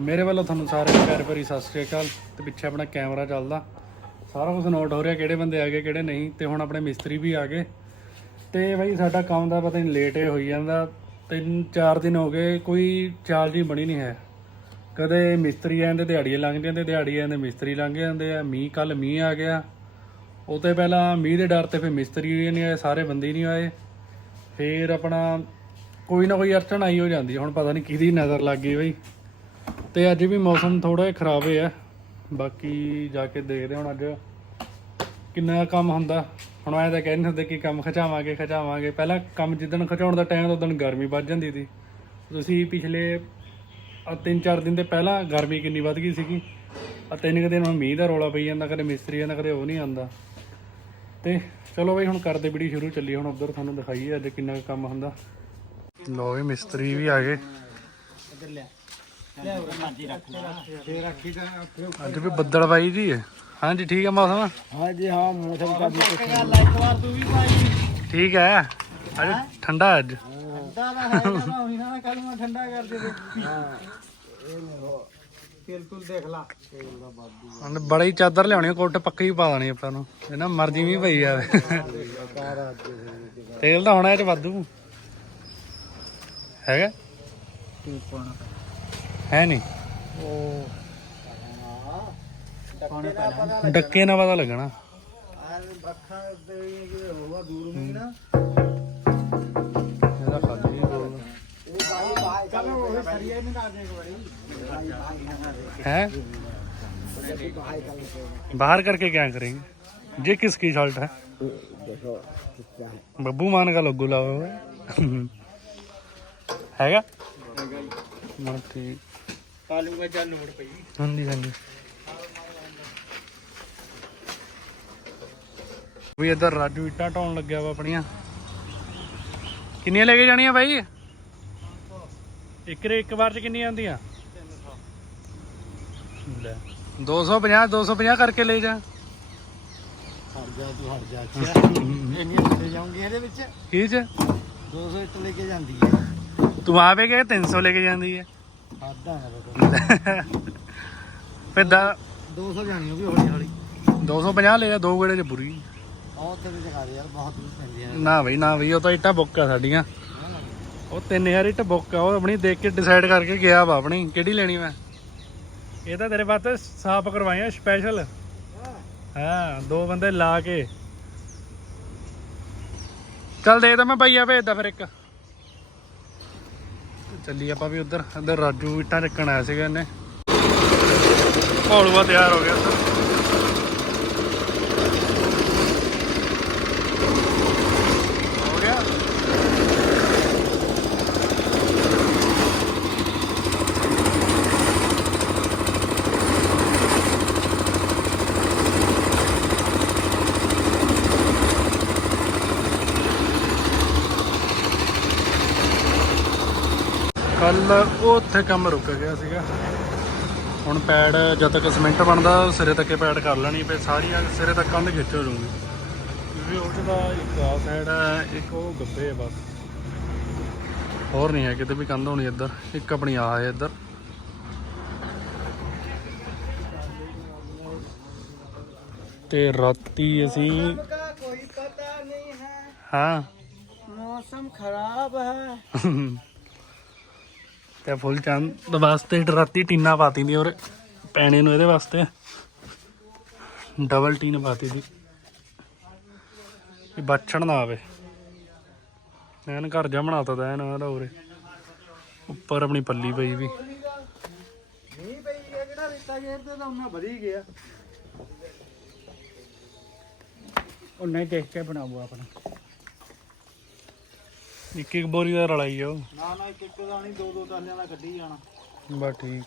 ਮੇਰੇ ਵੱਲੋਂ ਤੁਹਾਨੂੰ ਸਾਰਿਆਂ ਨੂੰ ਪਿਆਰ ਭਰੀ ਸਤਿ ਸ੍ਰੀ ਅਕਾਲ। ਤੇ ਪਿੱਛੇ ਆਪਣਾ ਕੈਮਰਾ ਚੱਲਦਾ। ਸਾਰਾ ਕੁਝ ਨੋਟ ਹੋ ਰਿਹਾ ਕਿਹੜੇ ਬੰਦੇ ਆ ਗਏ, ਕਿਹੜੇ ਨਹੀਂ। ਤੇ ਹੁਣ ਆਪਣੇ ਮਿਸਤਰੀ ਵੀ ਆ ਗਏ। ਤੇ ਬਾਈ ਸਾਡਾ ਕੰਮ ਦਾ ਪਤਾ ਨਹੀਂ ਲੇਟ ਹੋਈ ਜਾਂਦਾ। ਤਿੰਨ, ਚਾਰ ਦਿਨ ਹੋ ਗਏ, ਕੋਈ ਚਾਲ ਜੀ ਬਣੀ ਨਹੀਂ ਹੈ। ਕਦੇ ਮਿਸਤਰੀ ਆਂਦੇ ਦਿਹਾੜੀਆਂ ਲੰਘ ਜਾਂਦੇ, ਦਿਹਾੜੀ ਆਂਦੇ ਮਿਸਤਰੀ ਲੰਘ ਜਾਂਦੇ ਆ। ਮੀਂਹ ਕੱਲ ਮੀਂਹ ਆ ਗਿਆ। ਉਹ ਤੇ ਪਹਿਲਾਂ ਮੀਂਹ ਦੇ ਡਰ ਤੇ ਫਿਰ ਮਿਸਤਰੀ ਨਹੀਂ ਆਏ, ਸਾਰੇ ਬੰਦੇ ਨਹੀਂ ਆਏ। ਫੇਰ ਆਪਣਾ ਕੋਈ ਨਾ ਕੋਈ ਅੜਚਣ ਆਈ ਹੋ ਜਾਂਦੀ ਹੁਣ ਪਤਾ ਨਹੀਂ ਕਿਹਦੀ ਨਜ਼ਰ ਲੱਗ ਗਈ ਬਈ। ਤੇ ਅੱਜ ਵੀ ਮੌਸਮ ਥੋੜਾ ਜਿਹਾ ਖਰਾਬ ਹੈ ਬਾਕੀ ਜਾ ਕੇ ਦੇਖਦੇ ਹਾਂ ਹੁਣ ਅੱਜ ਕਿੰਨਾ ਕੰਮ ਹੁੰਦਾ। ਹੁਣ ਐਂ ਤਾਂ ਕਹਿੰਦੇ ਹੁੰਦੇ ਕਿ ਕੰਮ ਖਿਚਾਵਾਂਗੇ ਖਿਚਾਵਾਂਗੇ। ਪਹਿਲਾਂ ਕੰਮ ਜਿੱਦਣ ਖਿਚਾਉਣ ਦਾ ਟਾਈਮ ਉਦੋਂ ਗਰਮੀ ਵੱਧ ਜਾਂਦੀ ਸੀ। ਤੁਸੀਂ ਪਿਛਲੇ ਤਿੰਨ ਚਾਰ ਦਿਨ ਦੇ ਪਹਿਲਾਂ ਗਰਮੀ ਕਿੰਨੀ ਵੱਧ ਗਈ ਸੀਗੀ। ਆ ਤਿੰਨ ਕੁ ਦਿਨ ਹੁਣ ਮੀਂਹ ਦਾ ਰੋਲਾ ਪਈ ਜਾਂਦਾ ਕਦੇ ਮਿਸਤਰੀ ਆਂਦਾ ਕਦੇ ਉਹ ਨਹੀਂ ਆਂਦਾ ਤੇ ਚਲੋ ਬਈ ਹੁਣ ਕਰਦੇ ਵੀਡੀਓ ਸ਼ੁਰੂ ਚੱਲੀ ਹੁਣ ਉਧਰ ਤੁਹਾਨੂੰ ਦਿਖਾਈਏ ਅੱਜ ਕਿੰਨਾ ਕੁ ਕੰਮ ਹੁੰਦਾ। ਲੋ ਵੀ ਮਿਸਤਰੀ ਵੀ ਆ ਗਏ। ਅੱਜ ਵੀ ਬੱਦਲ ਵਾਈ ਦੀ ਹੈ। ਹਾਂਜੀ ਠੀਕ ਹੈ ਮੌਸਮ? ਹਾਂਜੀ ਹਾਂ ਮੌਸਮ ਤਾਂ ਠੀਕ ਹੈ। ਅੱਜ ਠੰਡਾ ਅੱਜ। ਠੰਡਾ ਦਾ ਹੈ ਨਾ ਠੰਡਾ ਕਰ ਦੇ ਬਿਲਕੁਲ ਬੜੀ ਚਾਦਰ ਲਿਆਉਣੀ ਕੋਟ ਪੱਕੀ ਪਾ ਦੇਣੀ ਆਪਾਂ ਨੂੰ। ਇਹਨਾਂ ਮਰਜ਼ੀ ਵੀ ਪਈ ਆ ਤੇਲ ਤਾਂ ਹੋਣਾ ਇਹ ਚ ਵਾਧੂ। ਹੈਗਾ? ਤੇਲ ਪਾਉਣਾ। ਹੈ ਨਹੀਂ ਉਹ ਪਾਉਣਾ ਪੈਣਾ ਡੱਕੇ ਨਾਲ ਪਤਾ ਲੱਗਣਾ ਅੱਖਾਂ ਤੇ ਜੇ ਹੋਵਾ ਦੂਰ ਨੂੰ ਨਾ ਇਹਦਾ ਖਾਲੀ ਨਹੀਂ ਬੋਲਦਾ ਚੱਲ ਉਹ ਸਰੀਏ ਨਹੀਂ ਕਰ ਦੇ ਇੱਕ ਵਾਰੀ है बाहर करके क्या करेंगे ये किसकी शर्ट है देखो बब्बू मान का लोगो लगा हुआ है हैगा हाँ, ठीक ਪਾ ਲੂਗਾ ਜਾਂ ਲੋੜ ਪਈ। ਹਾਂਜੀ ਵੀ ਇਧਰ ਰਾਜੂ ਇੱਟਾਂ ਢਾਉਣ ਲੱਗਿਆ ਵਾ ਆਪਣੀਆਂ। ਕਿੰਨੀਆਂ ਲੈ ਕੇ ਜਾਣੀਆਂ ਬਾਈ? ਇੱਕ ਇੱਕ ਵਾਰ ਚ ਕਿੰਨੀਆਂ ਆਉਂਦੀਆਂ? 250 250 ਕਰਕੇ ਲੈ ਜਾ। ਹਟ ਜਾ ਤੂੰ ਹਟ ਜਾ ਅੱਛਾ। ਇੰਨੀਆਂ ਲੈ ਜਾਉਂਗੀ ਇਹਦੇ ਵਿੱਚ? ਕੀ ਚ? 200 ਇੱਟ ਲੈ ਕੇ ਜਾਂਦੀ ਹੈ। ਤੂੰ ਆ 300 ਲੈ ਕੇ ਜਾਂਦੀ ਹੈ। ਹੱਦਾਂ ਹੈ ਫਿਰ ਦਾ 200 ਜਾਣੀ ਉਹ ਵੀ ਹੌਲੀ ਹੌਲੀ। 250 ਲੈ ਜਾ ਦੋ ਗੇੜੇ ਚ ਬੁਰੀ ਉਹ ਤੇ ਵੀ ਦਿਖਾ ਦੇ ਯਾਰ ਬਹੁਤ ਦੂਰ ਨਾ। ਬਈ ਨਾ ਬਈ ਉਹ ਤਾਂ ਇੱਟਾਂ ਬੁੱਕ ਆ ਸਾਡੀਆਂ। ਉਹ 3000 ਇੱਟ ਬੁੱਕ ਆ ਉਹ ਆਪਣੀ ਦੇਖ ਕੇ ਡਿਸਾਈਡ ਕਰਕੇ ਗਿਆ ਵਾ ਆਪਣੀ ਕਿਹੜੀ ਲੈਣੀ ਮੈਂ? ਇਹ ਤਾਂ ਤੇਰੇ ਵਾਸਤੇ ਸਾਫ਼ ਕਰਵਾਈਆਂ ਸਪੈਸ਼ਲ ਹਾਂ ਦੋ ਬੰਦੇ ਲਾ ਕੇ। ਚੱਲ ਦੇ ਤਾਂ ਮੈਂ ਭਈਆ ਭੇਜਦਾ ਫਿਰ ਇੱਕ। ਚੱਲੀ ਆਪਾਂ ਵੀ ਉਧਰ ਉਧਰ ਰਾਜੂ ਇੱਟਾਂ ਚੱਕਣ ਆਇਆ ਸੀਗਾ ਇਹਨੇ। ਹੌਲਵਾ ਤਿਆਰ ਹੋ ਗਿਆ। ਨਾਲ ਉਹ ਉੱਥੇ ਕੰਮ ਰੁਕ ਗਿਆ ਸੀਗਾ। ਹੁਣ ਪੈਡ ਜਦ ਤੱਕ ਸਿਮੈਂਟ ਬਣਦਾ ਸਿਰੇ ਤੱਕ ਪੈਡ ਕਰ ਲੈਣੀ ਪਈ ਸਾਰੀਆਂ ਸਿਰੇ ਤੱਕ ਕੰਧ ਖਿੱਚ ਹੋ ਜਾਊਗੀ। ਕਿਉਂਕਿ ਉਹ ਦਾ ਇੱਕ ਆ ਸਾਈਡ ਇੱਕ ਉਹ ਗੱਬੇ ਬਸ। ਹੋਰ ਨਹੀਂ ਹੈ ਕਿਤੇ ਵੀ ਕੰਧ ਹੋਣੀ ਇੱਧਰ ਇੱਕ ਆਪਣੀ ਆ ਹੈ ਇੱਧਰ। ਤੇ ਰਾਤੀ ਅਸੀਂ ਕੋਈ ਪਤਾ ਨਹੀਂ ਹੈ। ਹਾਂ। ਮੌਸਮ ਖਰਾਬ ਹੈ। ਤੇ ਫੁੱਲ ਚੰਦ ਵਾਸਤੇ ਰਾਤੀ ਟੀਨਾ ਪਾਤੀ ਦੀ ਔਰ ਪੈਣੇ ਨੂੰ ਇਹਦੇ ਵਾਸਤੇ। ਡਬਲ ਟੀਨ ਪਾਤੀ ਦੀ। ਇਹ ਬੱਛਣ ਨਾ ਆਵੇ। ਐਨ ਘਰ ਜਾ ਬਣਾਤਾ ਤਾਂ ਐਨ ਇਹਦਾ ਉਰੇ। ਉੱਪਰ ਆਪਣੀ ਪੱਲੀ ਪਈ ਵੀ। ਨਹੀਂ ਪਈ ਇਹ ਜਿਹੜਾ ਰੇਤਾ ਗੇਰਦੇ ਤਾਂ ਉਹਨਾਂ ਵਧੀ ਗਿਆ। ਉਹ ਨਹੀਂ ਦੇਖ ਕੇ ਬਣਾਊਗਾ ਆਪਣਾ। ਇੱਕ ਇੱਕ ਬੋਰੀ ਦਾ ਰਲਾਈ ਜਾਓ ਨਾ ਨਾ ਇੱਕ ਇੱਕ ਦਾ ਨਹੀਂ ਦੋ ਦੋ ਤਾਲਿਆਂ ਦਾ ਕੱਢੀ ਜਾਣਾ। ਬਸ ਠੀਕ।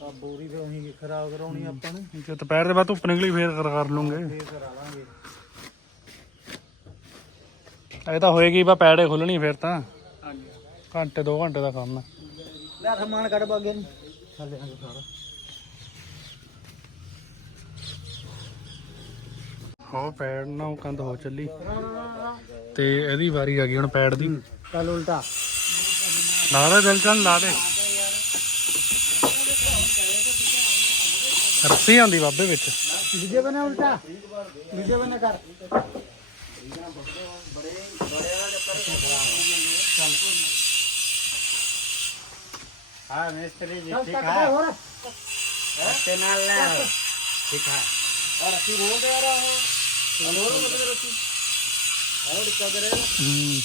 ਤਾਂ ਬੋਰੀ ਤੇ ਉਹੀ ਖਰਾਬ ਕਰਾਉਣੀ ਆਪਾਂ ਨੇ। ਜੇ ਦੁਪਹਿਰ ਦੇ ਬਾਅਦ ਧੁੱਪ ਨਿਕਲੀ ਫੇਰ ਕਰ ਕਰ ਲੂੰਗੇ। ਫੇਰ ਕਰਾ ਲਾਂਗੇ। ਇਹ ਤਾਂ ਹੋਏਗੀ ਬਾ ਪੈੜੇ ਖੁੱਲਣੀ ਫੇਰ ਤਾਂ। ਹਾਂਜੀ। ਘੰਟੇ 2 ਘੰਟੇ ਦਾ ਕੰਮ ਹੈ ਲੈ ਸਮਾਨ ਕੱਢ ਬਾਗੇ ਨਹੀਂ ਥੱਲੇ ਆ ਸਾਰਾ। ਹੋ ਪੈੜ ਨਾ ਉਹ ਕੰਧ ਹੋ ਚੱਲੀ। ਤੇ ਇਹਦੀ ਵਾਰੀ ਆ ਗਈ ਹੁਣ ਪੈੜ ਦੀ। ਚੱਲ ਉਲਟਾ। ਲਾ ਦੇ ਦਿਲ ਚੰਨ ਲਾ ਦੇ। ਰੱਸੀ ਆਉਂਦੀ ਬਾਬੇ ਵਿੱਚ। ਵੀਡੀਓ ਬਣਾ ਉਲਟਾ। ਵੀਡੀਓ ਬਣਾ ਕਰ। ਹਾਂ ਮਿਸਤਰੀ ਜੀ ਚੱਲ ਠੀਕ ਤੱਕ ਹੈ ਹੋਰ। ਤੇ ਨਾਲ ਲੈ ਠੀਕ ਹੈ ਔਰ ਅਸੀਂ ਰੋਲ ਦੇ ਰਹਾ ਹਾਂ ਅਨੋਰ ਮਤਲਬ ਰਸੀ ਔਰ ਕਦਰੇ ਹੂੰ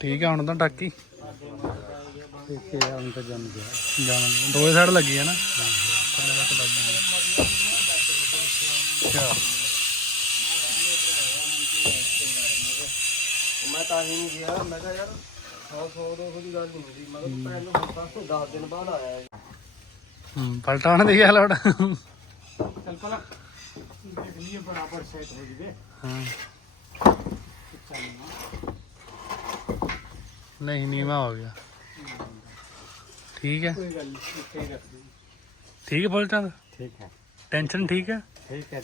ਠੀਕ ਆ, ਹੁਣ ਤਾਂ ਟਾਕੀ ਠੀਕ ਹੈ। ਹੁਣ ਤਾਂ ਜੰਮ ਗਿਆ ਜਾਵਾਂਗੇ ਦੋਵੇਂ ਸਾਈਡ ਲੱਗੀ ਹੈ ਨਾ। ਥੱਲੇ ਤੱਕ ਲੱਗੀ ਹੈ ਅੱਛਾ ਮੈਂ ਤਾਂ ਹੀ ਨਹੀਂ ਗਿਆ ਮੈਂ ਕਿਹਾ ਯਾਰ 100 200 ਦੀ ਗੱਲ ਨਹੀਂ ਹੁੰਦੀ ਮੈਂ ਕਿਹਾ ਭੈਣ ਨੂੰ ਹੁਣ ਤਾਂ 10 ਦਿਨ ਬਾਅਦ ਆਇਆ ਹੂੰ ਪਲਟਾਉਣ ਦੀ ਗੱਲ ਲੋੜ ਪਲਾ। ਦੇਖ ਲਈਏ ਬਰਾਬਰ ਸੈਟ ਹੋ ਜਵੇ ਹਾਂ। ਨਹੀਂ ਨੀਵਾ ਹੋ ਗਿਆ। ਠੀਕ ਹੈ। ਕੋਈ ਗੱਲ ਨਹੀਂ ਇੱਥੇ ਹੀ ਰੱਖ ਦੇ ਠੀਕ ਹੈ ਪਲਟਾਂ ਠੀਕ ਹੈ। ਟੈਨਸ਼ਨ ਠੀਕ ਹੈ? ਠੀਕ ਹੈ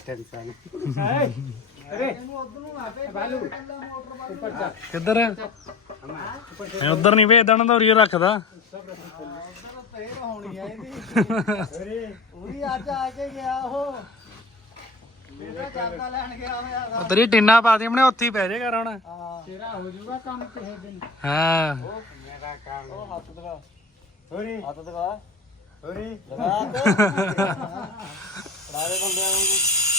ਟੈਨਸ਼ਨ ਹੈ ਅਰੇ ਬਾਲੂ ਉੱਪਰ ਜਾ ਕਿੱਧਰ ਹੈ ਮੈਂ ਉਧਰ ਨਹੀਂ ਵੇਚਦਾ ਨਾ ਤਾਂ ਉਰੀਓ ਰੱਖਦਾ ਫੇਰ ਹੋਣੀ ਆ ਇਹਦੀ। ਅਰੇ। ਉਹਦੀ ਅੱਜ ਆ ਕੇ ਗਿਆ ਉਹ। ਮੇਰਾ ਚਾਕਾ ਲੈਣ ਗਿਆ ਹੋਇਆ ਉਹ ਤੇਰੀ ਟਿੰਨਾ ਪਾ ਦੀ ਆਪਣੇ ਉੱਥੇ ਹੀ ਪੈ ਜੇ ਕਰ ਹੁਣ। ਹਾਂ। ਤੇਰਾ ਹੋ ਜਾਊਗਾ ਕੰਮ ਕਿਸੇ ਦਿਨ। ਹਾਂ। ਮੇਰਾ ਕੰਮ? ਉਹ ਹੱਥ ਦਗਾ ਹੋਰੀ ਹੱਥ ਦਗਾ ਹੋਰੀ ਦਗਾ ਰਾਦੇ ਬੰਦਿਆਂ ਨੂੰ।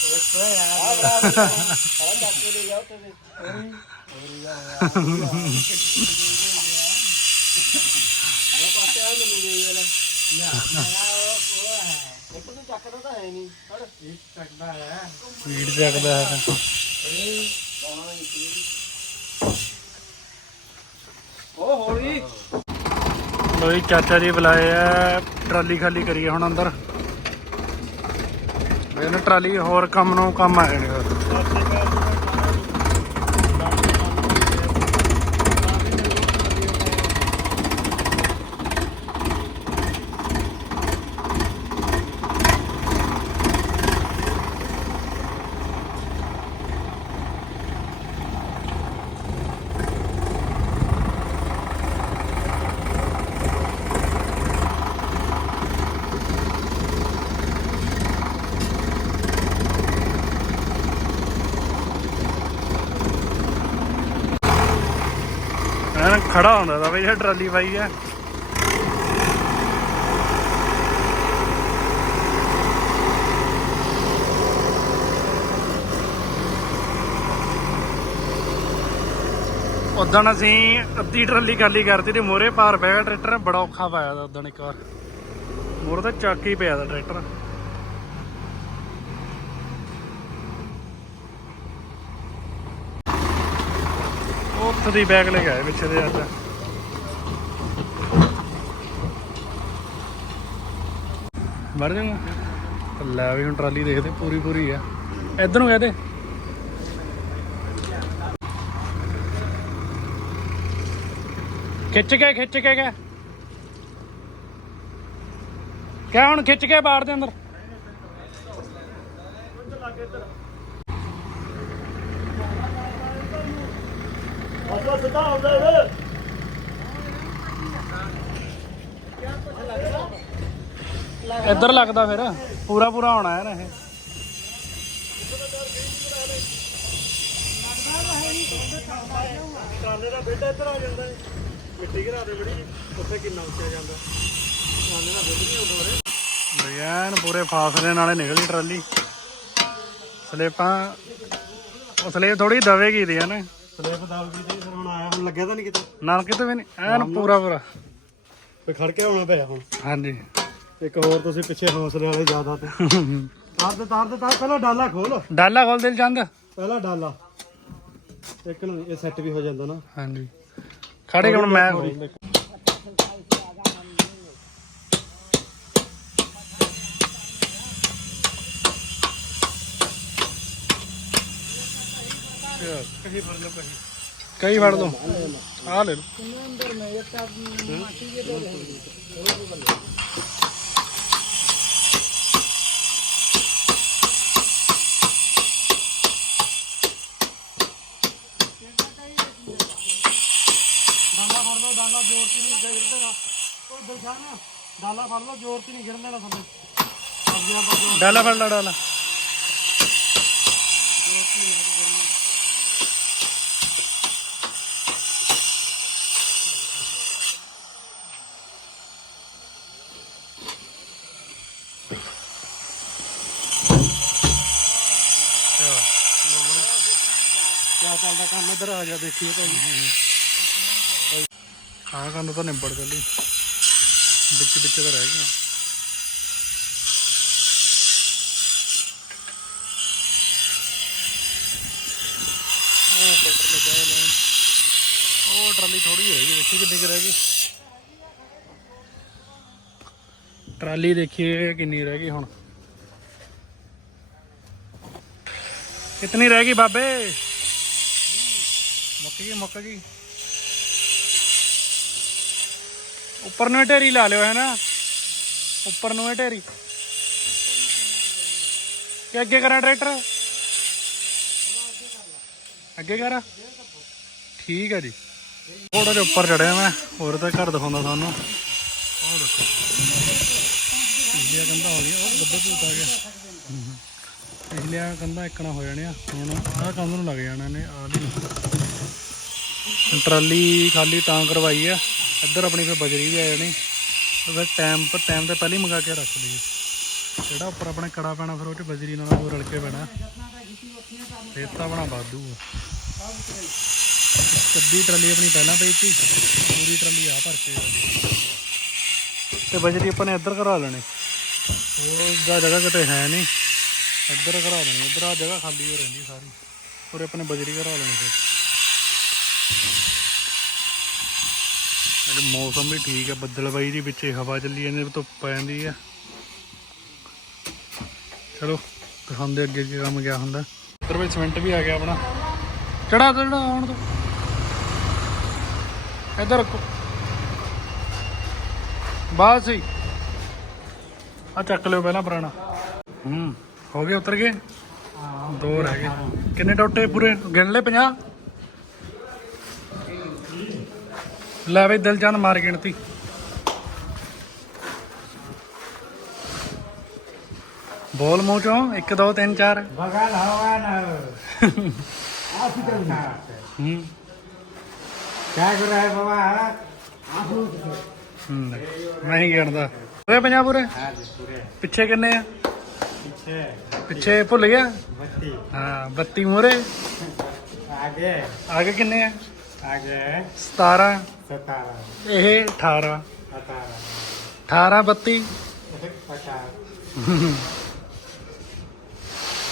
ਇੱਕ ਹੋਇਆ ਆ। ਬਰਾ ਸਾਲਾ ਚਾਕੂ ਲੈ ਗਿਆ ਉੱਤੇ ਹੋਰੀ ਹੋਰੀ ਜਾ ਹੋਇਆ ਉਹ ਪਾਸੇ ਆ ਮੈਨੂੰ ਦੇ ਵਾਲਾ ਇੱਕ ਚੱਕਦਾ ਹੈ ਉਹ ਹੌਲੀ ਲੋਈ ਚਾਚਾ ਜੀ ਬੁਲਾਏ ਆ, ਟਰਾਲੀ ਖਾਲੀ ਕਰੀਏ ਹੁਣ ਅੰਦਰ। ਇਹਨਾਂ ਟਰਾਲੀ ਹੋਰ ਕੰਮ ਨੂੰ ਕੰਮ ਆ ਜਾਣੇ ਹੋਰ ਐਨ ਖੜਾ ਹੁੰਦਾ ਦਾ ਬਈ ਇਹ ਟਰਾਲੀ ਪਾਈ ਆ। ਉਦੋਂ ਅਸੀਂ ਅੱਧੀ ਟਰਾਲੀ ਖਾਲੀ ਕਰਤੀ ਤੇ ਮੋਰੇ ਪਾਰ ਪੈ ਗਿਆ, ਟਰੈਕਟਰ ਬੜਾ ਔਖਾ ਪਾਇਆ ਦਾ ਉਦੋਂ ਇੱਕ ਵਾਰ। ਮੋਰੇ ਤਾਂ ਚੱਕ ਹੀ ਪਿਆ ਦਾ ਟਰੈਕਟਰ। ਉਹ ਦੀ ਬੈਗ ਲੈ ਕੇ ਆਏ ਪਿੱਛੇ ਦੇ ਅੱਜ। ਵੜ ਜਾਊਗਾ ਲੈ ਵੀ ਹੁਣ ਟਰਾਲੀ ਦੇਖਦੇ, ਪੂਰੀ ਪੂਰੀ ਆ। ਇੱਧਰ ਨੂੰ ਕਹਦੇ ਖਿੱਚ ਕੇ ਖਿੱਚ ਕੇ ਕਹਿ। ਕਿਆ ਹੁਣ ਖਿੱਚ ਕੇ ਬਾੜ ਦੇ ਅੰਦਰ। ਇੱਧਰ ਲੱਗਦਾ ਫਿਰ। ਪੂਰਾ ਪੂਰਾ ਹੋਣਾ ਹੈ ਨਾ ਇਹ। ਟਰਾਲੇ ਦਾ ਬੇਟਾ ਇੱਧਰ ਆ ਜਾਂਦਾ ਹੈ ਮਿੱਟੀ ਘਰਾ ਦੇ ਬੜੀ ਉੱਥੇ ਕਿੰਨਾ ਉੱਚਾ ਜਾਂਦਾ। ਟਰਾਲੇ ਦਾ ਬੇਟਾ ਨਹੀਂ ਆਉਂਦਾ ਉਰੇ। ਬਈਆਨ ਪੂਰੇ ਫਾਸਲੇ ਨਾਲੇ ਨਿਕਲੀ ਟਰਾਲੀ। ਸਲੇਪਾਂ ਉਹ ਸਲੇਪ ਥੋੜੀ ਦਵੇਗੀ ਦੀ ਨਾ। ਸਲੇਪ ਦਾਲ ਵੀ ਤੇ ਫਿਰ ਹੁਣ ਆਇਆ ਹੁਣ ਲੱਗਿਆ ਤਾਂ ਨਹੀਂ ਕਿਤੇ? ਨਾਲ ਕਿਤੇ ਵੀ ਨਹੀਂ ਐਨ ਪੂਰਾ ਪੂਰਾ। ਫੇ ਖੜ ਕੇ ਆਉਣਾ ਪਿਆ ਹੁਣ। ਹਾਂਜੀ। ਇੱਕ ਹੋਰ ਤੁਸੀਂ ਪਿੱਛੇ ਹੌਸਲੇ ਵਾਲੇ ਜ਼ਿਆਦਾ ਤੇ। ਤਾਰ ਦੇ ਤਾਰ ਦੇ ਤਾਰ ਪਹਿਲਾਂ ਡਾਲਾ ਖੋਲ। ਡਾਲਾ ਖੋਲ ਦਿਲ ਚੰਦ। ਪਹਿਲਾਂ ਡਾਲਾ। ਇੱਕ ਨੂੰ ਇਹ ਸੈੱਟ ਵੀ ਹੋ ਜਾਂਦਾ ਨਾ। ਹਾਂਜੀ। ਖੜੇ ਹੁਣ ਮੈਂ। ਕਈ ਫੜ ਲਓ ਆ ਲੈ ਜ਼ੋਰ ਤੇ ਨਹੀਂ ਦਿਲਸ਼ਾਨ ਡਾਲਾ ਫੜ ਲਓ ਜ਼ੋਰ ਤੇ ਨਹੀਂ ਗਿਰਨ ਦੇਣਾ ਜ਼ੋਰ ਡਾਲਾ ਫੜ ਲਾ ਡਾਲਾ। ਕਿਆ ਚੱਲਦਾ ਕੰਮ ਇੱਧਰ ਆ ਜਾ, ਦੇਖੀਏ ਭਾਈ। ਹਾਂ ਕੰਮ ਤਾਂ ਨਿਬੜ ਚੱਲੀ। ਵਿੱਚ ਵਿੱਚ ਤਾਂ ਰਹਿ ਗਿਆ ਉਹ ਟਰੈਕਟਰ ਲੱਗਾ ਹੋਇਆ ਲੈਣ ਉਹ ਟਰਾਲੀ ਥੋੜੀ ਰਹਿ ਗਈ ਦੇਖੀ ਕਿੰਨੀ ਕੁ ਰਹਿ ਗਈ। ਟਰਾਲੀ ਦੇਖੀਏ ਕਿੰਨੀ ਰਹਿ ਗਈ ਹੁਣ। ਕਿਤਨੀ ਰਹਿ ਗਈ ਬਾਬੇ? ਮੁੱਕ ਗਈ ਮੁੱਕ ਗਈ। ਉੱਪਰ ਨੂੰ ਢੇਰੀ ਲਾ ਲਿਓ ਹੈ ਨਾ ਉੱਪਰ ਨੂੰ ਇਹ ਢੇਰੀ। ਕਿ ਅੱਗੇ ਕਰਾਂ ਟਰੈਕਟਰ? ਅੱਗੇ ਕਰਾਂ? ਠੀਕ ਹੈ ਜੀ। ਥੋੜਾ ਜਿਹਾ ਉੱਪਰ ਚੜਿਆ ਮੈਂ, ਹੋਰ ਤਾਂ ਘਰ ਦਿਖਾਉਂਦਾ ਤੁਹਾਨੂੰ। ਉਹ ਦੇਖੋ। ਪਿਛਲੀਆਂ ਕੰਧਾਂ ਹੋ ਗਈਆਂ ਉਹ ਗੱਬੇ ਭੂਤ ਆ ਗਿਆ। ਪਿਛਲੀਆਂ ਕੰਧਾਂ ਇੱਕਣਾ ਹੋ ਜਾਣੀਆਂ ਹੁਣ ਆਹ ਕੰਧ ਨੂੰ ਲੱਗ ਜਾਣਾ ਨੇ, ਆਹ ਦੀ ਟਰਾਲੀ ਖਾਲੀ ਤਾਂ ਕਰਵਾਈ ਆ, ਇੱਧਰ ਆਪਣੀ ਫਿਰ ਬਜਰੀ ਵੀ ਆ ਜਾਣੀ। ਫਿਰ ਟਾਈਮ ਪਰ ਟਾਈਮ ਤੇ ਪਹਿਲਾਂ ਹੀ ਮੰਗਾ ਕੇ ਰੱਖ ਲਈਏ। ਜਿਹੜਾ ਉੱਪਰ ਆਪਣੇ ਕੜਾ ਪੈਣਾ, ਫਿਰ ਉਹ ਚ ਬਜਰੀ ਨਾਲ ਉਹ ਰਲ ਕੇ ਪੈਣਾ। ਰੇਤਾ ਬਣਾ ਆਪਣਾ ਵਾਧੂ ਆ। ਟਰਾਲੀ ਆਪਣੀ ਪਹਿਲਾਂ ਪਈ ਸੀ, ਪੂਰੀ ਟਰਾਲੀ ਆ ਭਰ ਕੇ ਆ ਗਈ। ਤੇ ਬਜਰੀ ਆਪਾਂ ਨੇ ਇੱਧਰ ਕਰਾ ਲੈਣੀ। ਉਹ ਜਗ੍ਹਾ ਕਿਤੇ ਹੈ ਨਹੀਂ। ਇੱਧਰ ਘਰਾ ਲੈਣੀ ਇੱਧਰ ਆ ਜਗ੍ਹਾ ਖਾਲੀ ਹੋ ਰਹਿੰਦੀ ਸਾਰੀ। ਉਰੇ ਆਪਣੇ ਬਜਰੀ ਕਰਾ ਲੈਣੀ ਫਿਰ। ਅੱਜ ਮੌਸਮ ਵੀ ਠੀਕ ਹੈ ਬੱਦਲਬਾਈ ਦੀ ਵਿੱਚੇ ਹਵਾ ਚੱਲੀ ਜਾਂਦੀ ਧੁੱਪ ਜਾਂਦੀ ਆ। ਚਲੋ, ਦਿਖਾਉਂਦੇ ਅੱਗੇ ਕੀ ਕੰਮ ਗਿਆ ਹੁੰਦਾ। ਇੱਧਰ ਵਿੱਚ ਸਿਮੈਂਟ ਵੀ ਆ ਗਿਆ ਆਪਣਾ। ਚੜਾ ਚੜਾ, ਆਉਣ ਤੋਂ। ਇੱਧਰ ਰੱਖੋ। ਬਸ ਹੀ ਆ ਚੱਕ ਲਿਓ ਪਹਿਲਾਂ ਪੁਰਾਣਾ। ਹੂੰ। ਹੋ ਗਏ ਉਤਰ ਗਏ? ਦੋ ਰਹਿ ਗਏ। ਕਿੰਨੇ ਟੋਟੇ ਪੂਰੇ? ਗਿਣ ਲਏ 50 ਲੈ ਬਈ ਦਿਲ ਜਾਨ ਮਾਰ ਗਿਣਤੀ। ਬੋਲ ਮੂੰਹ ਚੋਂ 1 2 3 4 ਬਗਲ ਹੋਗਾ ਨਾ। ਆਪ ਹੀ ਕਰਨਾ ਹੂੰ। ਕਿਆ ਕਰ ਰਿਹਾ ਹੈ ਬਾਬਾ ਆਪ ਹੂੰ, ਮੈਂ ਹੀ ਗਿਣਦਾ। 50 ਪੂਰੇ? ਹਾਂ ਜੀ ਪੂਰੇ। ਪਿੱਛੇ ਕਿੰਨੇ ਆ? ਪਿੱਛੇ ਪਿੱਛੇ ਭੁੱਲ ਗਿਆ ਬੱਤੀ ਹਾਂ 32 ਮੂਰੇ आगे ਆਗੇ ਕਿੰਨੇ ਆ आगे 17 सतारह ਇਹ 18 अठारह 18 32 पचास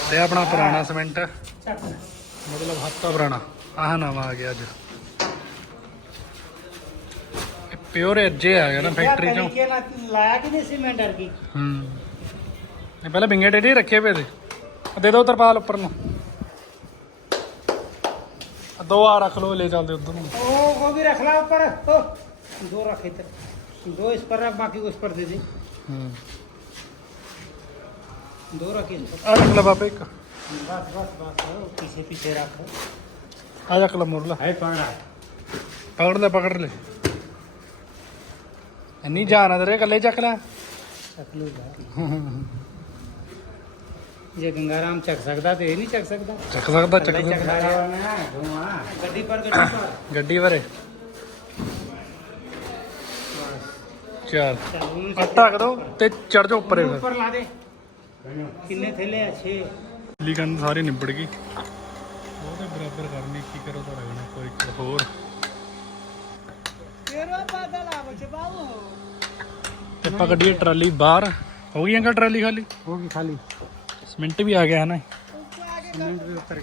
ਤੇ ਆਪਣਾ ਪੁਰਾਣਾ ਸੀਮੈਂਟ ਮਤਲਬ ਹਫਤਾ ਪੁਰਾਣਾ ਆਹ ਨਵਾਂ ਆ ਗਿਆ ਅੱਜ ਇਹ ਪਿਓਰ ਅੱਜੇ ਆ ਗਿਆ ਨਾ ਫੈਕਟਰੀ ਚੋਂ लाया कि नहीं सीमेंटर की ਹੂੰ ਇਹ ਪਹਿਲਾਂ ਬਿੰਗੇ ਟੇਢੇ ਰੱਖੇ ਪਏ ਤੇ ਆਹ ਦੇ ਦਿਓ ਤਰਪਾਲ ਉੱਪਰ ਨੂੰ ਆਹ ਦੋ ਆ ਰੱਖ ਲਓ ਲੈ ਚੱਲਦੇ ਉਧਰ ਨੂੰ ओ वो भी रख ला ऊपर ओ, दो रखे थे दो इस पर रख बाकी उस पर दे दे ਹੂੰ दो रखे इस पर ਆ ਰੱਖ ਲੈ ਬਾਬਾ ਇੱਕ बस बस बस ओ, पीछे पीछे रख ਆ ਰੱਖ ਲੈ ਮੁਰਲਾ है पकड़ा ਪਕੜ ਲੈ ਪਕੜ ਲੈ ਇੰਨੀ ਜਾਨ ਆ ਤੇਰੇ ਇਕੱਲੇ ਚੱਕ ਲੈ चक लो ਜੇ ਗੰਗਾਰਾਮ ਚੱਕ ਸਕਦਾ ਤੇ ਇਹ ਨਹੀਂ ਚੱਕ ਸਕਦਾ। ਚੱਕ ਸਕਦਾ ਚੱਕ ਸਕਦਾ। ਗੱਡੀ ਪਰ ਗੱਡੀ ਪਰ ਗੱਡੀ ਪਰ। ਚਾਰ। ਅੱਟਾ ਕਰੋ ਤੇ ਚੜ ਜਾਓ ਉੱਪਰ। ਉੱਪਰ ਲਾ ਦੇ। ਕਿੰਨੇ ਥੱਲੇ ਆ? 6 ਲੀਗਨ ਸਾਰੀ ਨਿਬੜ ਗਈ। ਉਹਦੇ ਬਰਾਬਰ ਕਰਨੀ ਕੀ ਕਰੋ ਤਾਂ ਰਹਿਣਾ ਕੋਈ ਇੱਕ ਹੋਰ। ਤੇਰਾ ਬਾਦਲ ਆ ਬੱਚੇ ਬਾਬੂ ਤੇ ਪਾ ਟਰਾਲੀ ਬਾਹਰ। ਹੋ ਗਈ ਅੰਕਲ ਟਰਾਲੀ ਖਾਲੀ? ਹੋ ਗਈ ਖਾਲੀ। ਸਿਮੈਂਟ ਵੀ ਆ ਗਿਆ ਹੈ ਨਾ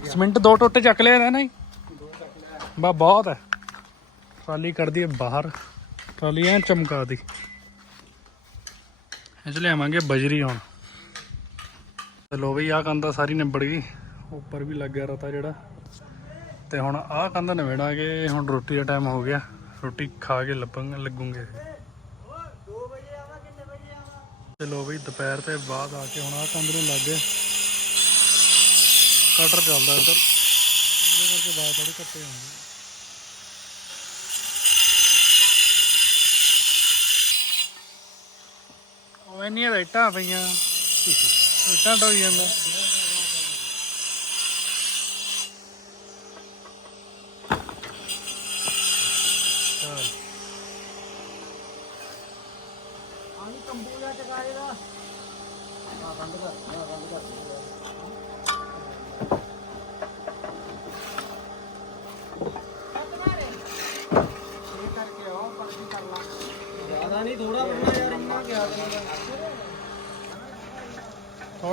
ਸਿਮੈਂਟ ਦੋ ਟੋਟੇ ਚੱਕ ਲਿਆ ਹੈ ਨਾ ਜੀ। ਬਾ ਬਹੁਤ ਹੈ। ਟਰਾਲੀ ਕਰਦੀ ਹੈ ਬਾਹਰ। ਟਰਾਲੀ ਐ ਚਮਕਾ ਦੀ ਇਸ ਚ ਲਿਆਵਾਂਗੇ ਬਜਰੀ ਹੁਣ ਲੋ ਬਈ ਆ ਕੰਦਾ ਸਾਰੀ ਨਿਬੜ ਗਈ। ਉੱਪਰ ਵੀ ਲੱਗਿਆ ਰਤਾ ਜਿਹੜਾ। ਤੇ ਹੁਣ ਆਹ ਕੰਧ ਨਿਵੇੜਾਂਗੇ ਹੁਣ ਰੋਟੀ ਦਾ ਟਾਈਮ ਹੋ ਗਿਆ। ਰੋਟੀ ਖਾ ਕੇ ਲੱਭਾਂਗੇ ਲੱਗੂਗੇ। ਤੇ ਲੋ ਬਈ, ਦੁਪਹਿਰ ਤੇ ਬਾਅਦ ਆ ਕੇ ਹੁਣ ਆ ਕੰਧ ਨੂੰ ਲੱਗ। ਕਟਰ ਚੱਲਦਾ ਇੱਧਰ। ਇਹਦੇ ਕਰਕੇ ਬਾਹਰ ਥੋੜੀ ਕੱਟੇ ਹੁੰਦੇ ਉਹ ਇੰਨੀਆਂ ਰਾਈਟਾਂ ਪਈਆਂ। ਰਾਈਟਾਂ ਡੋਈ ਜਾਂਦਾ।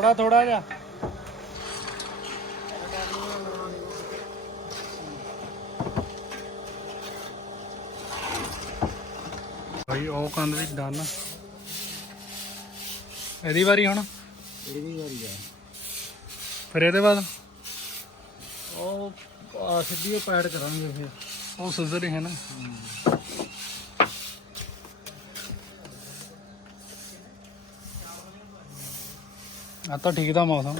ਥੋੜਾ ਥੋੜਾ ਜਿਹਾ। ਭਾਈ ਉਹ ਕੰਦ ਵੀ ਡਨ ਇਹਦੀ ਵਾਰੀ ਹੁਣ। ਇਹਦੀ ਵਾਰੀ ਆ। ਫਿਰ ਇਹਦੇ ਬਾਅਦ? ਉਹ ਆ ਸਿੱਧੀ ਉਹ ਪੈਡ ਕਰਾਂਗੇ ਫਿਰ। ਉਹ ਸਿੱਧਰ ਹੀ ਹੈ ਨਾ। ਆ ਤਾਂ ਠੀਕ ਦਾ ਮੌਸਮ।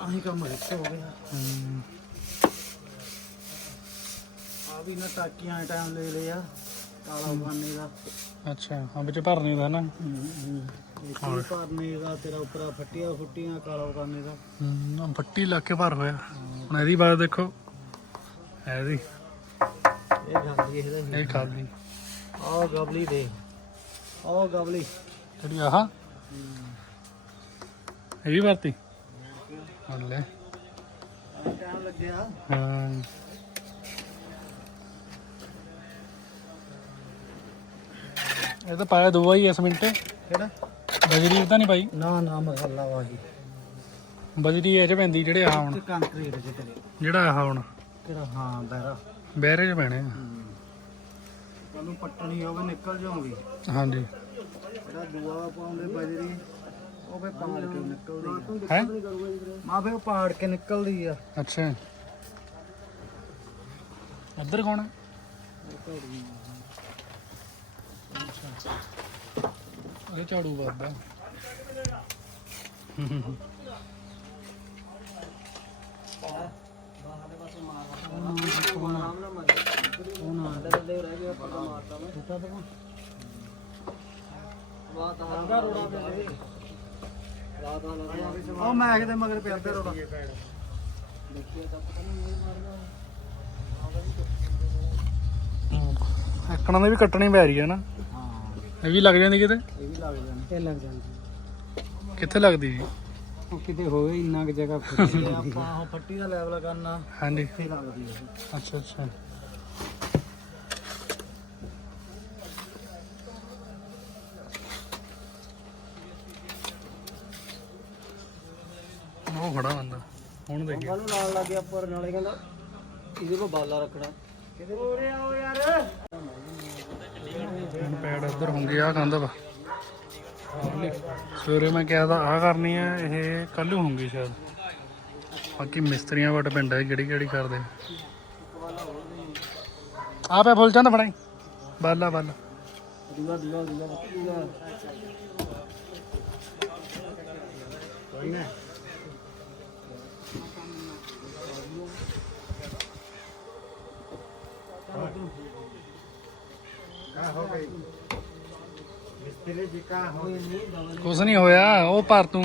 ਆਹੀ ਕੰਮ ਰਿਕਸ ਹੋ ਗਿਆ। ਆ ਵੀ ਨਾ ਟਾਕੀਆਂ ਟਾਈਮ ਲੈ ਲਿਆ ਕਾਲਾ ਬਾਨੇ ਦਾ। ਅੱਛਾ ਹਾਂ ਵਿੱਚ ਭਰਨੇ ਦਾ ਨਾ। ਵੀ ਭਰਨੇ ਦਾ ਤੇਰਾ ਉੱਪਰਾ ਫੱਟੀਆਂ ਫੁੱਟੀਆਂ ਕਾਲਾ ਬਾਨੇ ਦਾ। ਹਮ, ਫੱਟੀ ਲਾ ਕੇ ਭਰ ਹੋਇਆ ਹੁਣ ਇਹਦੀ ਬਾਤ ਦੇਖੋ। ਇਹਦੀ। ਇਹ ਗੱਲ ਇਹਦਾ ਇਹ ਖਾਲੀ ਆ? ਗਬਲੀ। ਦੇ ਆ ਗਬਲੀ। ਜਿਹੜੀ ਆਹ। ਇਹ ਵੀ ਭਰਤੀ? ਹੁਣ ਲੈ। ਟਾਈਮ ਲੱਗਿਆ। ਹਾਂ। ਇਹ ਤਾਂ ਪਾਇਆ ਦੋ ਹੀ ਇਸ ਮਿੰਟ। ਕਿਹੜਾ? ਬਜਰੀ ਤਾਂ ਨਹੀਂ ਪਾਈ? ਨਾ ਨਾ ਮਸਾਲਾ ਵਾਹੀ ਬਜਰੀ ਇਹ ਚ ਪੈਂਦੀ ਜਿਹੜੇ ਆ ਹੁਣ। ਕੰਕਰੀਟ ਚ ਤੇਰੇ ਜਿਹੜਾ ਆ ਹੁਣ। ਤੇਰਾ ਹਾਂ ਬੈਰਾ ਬਹਿਰੇ ਚ ਪੈਣੇ ਆ। ਉਹਨੂੰ ਪੱਟਣੀ ਹੋਵੇ ਨਿਕਲ ਜਾਊਗੀ ਹਾਂਜੀ। ਜਿਹੜਾ ਦੂਆ ਪਾਉਂਦੇ ਬਜਰੀ ਉਹ ਫੇ ਪਾੜ ਕੇ ਨਿਕਲਦੀ ਹੈ? ਮਾਂ ਫੇ ਉਹ ਪਾੜ ਕੇ ਨਿਕਲਦੀ ਆ। ਅੱਛਾ। ਇੱਧਰ ਕੌਣ ਹੈ ਇਹ ਝਾੜੂ ਬਾਬਾ ਉਹ ਨਾ ਦੇ ਰਹਿ ਗਿਆ ਪਤਾ ਮਾਰਦਾ ਮੈਂ ਟੁੱਟਾ ਪਾ ਬਾਤ ਆ ਰੋੜਾ ਤੇ ਰਾਤ ਆ ਉਹ ਮੈਂ ਕਿਤੇ ਮਗਰ ਪਿਆ ਤੇ ਰੋੜਾ ਇੱਕਣਾ ਦੀ ਵੀ ਕੱਟਣੀ ਪੈ ਰਹੀ ਹੈ ਨਾ। ਹਾਂ। ਇਹ ਵੀ ਲੱਗ ਜਾਂਦੀ ਕਿਤੇ? ਇਹ ਵੀ ਲੱਗ ਜਾਂਦੀ। ਇਹ ਲੱਗ ਜਾਂਦੀ। ਕਿੱਥੇ ਲੱਗਦੀ ਜੀ ਉਹ ਕਿਤੇ ਹੋਵੇ ਇੰਨਾ ਕਿ ਜਗ੍ਹਾ ਫੱਟੀ ਆਪਾਂ ਉਹ ਫੱਟੀ ਦਾ ਲੈਵਲ ਕਰਨਾ ਹਾਂਜੀ। ਇੱਥੇ ਲੱਗਦੀ ਹੈ। ਅੱਛਾ ਅੱਛਾ ਉਹ ਖੜਾ ਬੰਦਾ ਹੁਣ ਦੇਖੀ ਨੂੰ ਨਾਲ ਲੱਗ ਗਿਆ ਪਰ ਨਾਲੇ ਕਹਿੰਦਾ ਇਹਦੇ ਕੋ ਬਾਲਾ ਰੱਖਣਾ। ਕਿਤੇ ਉਰੇ ਆਓ ਯਾਰ। ਹੁਣ ਪੈੜ ਇੱਧਰ ਹੁੰਦੀ ਆ ਕੰਧ ਵਾ। ਸਵੇਰੇ ਮੈਂ ਕਿਹਾ ਤਾਂ ਆ ਕਰਨੀ ਆ ਇਹ ਕੱਲ ਹੋਊਗੀ ਸ਼ਾਇਦ। ਬਾਕੀ ਮਿਸਤਰੀਆਂ ਵੱਟ ਪਿੰਡ ਹੈ ਕਿਹੜੀ ਕਿਹੜੀ ਕਰਦੇ ਆ ਪੈ ਫੁੱਲ ਚੰਦ ਬਣਾਈ ਬਾਲਾ ਬਾਲਾ। ਦੂਆ ਦੂਆ ਦੂਆ ਦੂਆ। ਕਾ ਹੋ ਗਈ? ਮਿਸਤਰੀ ਜੀ ਕਾ ਹੋਈ ਨਹੀਂ ਦਵਲ ਕੁਛ ਨਹੀਂ ਹੋਇਆ, ਉਹ ਭਰ ਤੂੰ।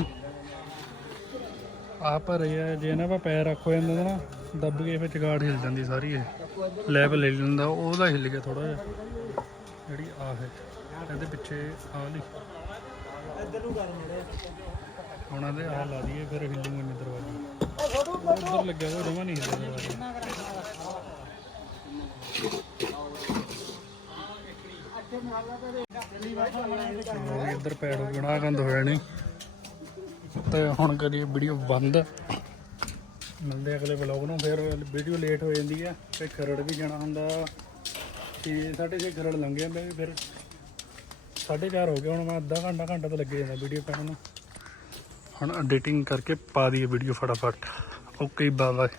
ਆ ਭਰ ਆ ਜੇ ਨਾ ਆਪਾਂ ਪੈਰ ਰੱਖੋ ਜਾਂਦਾ ਨਾ, ਦੱਬ ਕੇ ਵਿੱਚ ਗਾੜ ਹਿਲ ਜਾਂਦੀ ਸਾਰੀ ਇਹ। ਲੈਵਲ ਲੈ ਲੈਂਦਾ, ਉਹਦਾ ਹਿੱਲ ਗਿਆ ਥੋੜਾ ਜਿਹਾ। ਜਿਹੜੀ ਆ ਹੈ, ਇਹਦੇ ਪਿੱਛੇ ਆ ਲਈ ਇੱਧਰ ਨੂੰ ਕਰ ਮੜਿਆ ਹੁਣ ਇਹਦੇ ਆ ਲਾ ਦਈਏ, ਫਿਰ ਹਿੱਲੂਗਾ ਨਹੀਂ ਦਰਵਾਜ਼ਾ। ਉੱਧਰ ਲੱਗਿਆ ਉਹ ਜਮਾ ਨਹੀਂ ਹਿੱਲਦਾ ਇੱਧਰ ਪੈਰ ਬਣਾ ਗੰਦ ਹੋਇਆ ਨਹੀਂ ਤੇ ਹੁਣ ਕਰੀਏ ਵੀਡੀਓ ਬੰਦ। ਮਿਲਦੇ ਅਗਲੇ ਵਲੌਗ ਨੂੰ, ਫਿਰ ਵੀਡੀਓ ਲੇਟ ਹੋ ਜਾਂਦੀ ਆ ਤੇ ਖਰੜ ਵੀ ਜਾਣਾ ਹੁੰਦਾ। ਤੇ ਸਾਢੇ ਛੇ ਖਰੜ ਲੰਘੇ ਮੈਂ ਫਿਰ। ਸਾਢੇ ਚਾਰ ਹੋ ਗਏ, ਹੁਣ ਮੈਂ ਅੱਧਾ ਘੰਟਾ ਘੰਟਾ ਤਾਂ ਲੱਗੇ ਜਾਂਦਾ ਵੀਡੀਓ ਪੈਣ ਨੂੰ। ਹੁਣ ਐਡੀਟਿੰਗ ਕਰਕੇ ਪਾ ਦਈਏ ਵੀਡੀਓ ਫਟਾਫਟ। Okay bye bye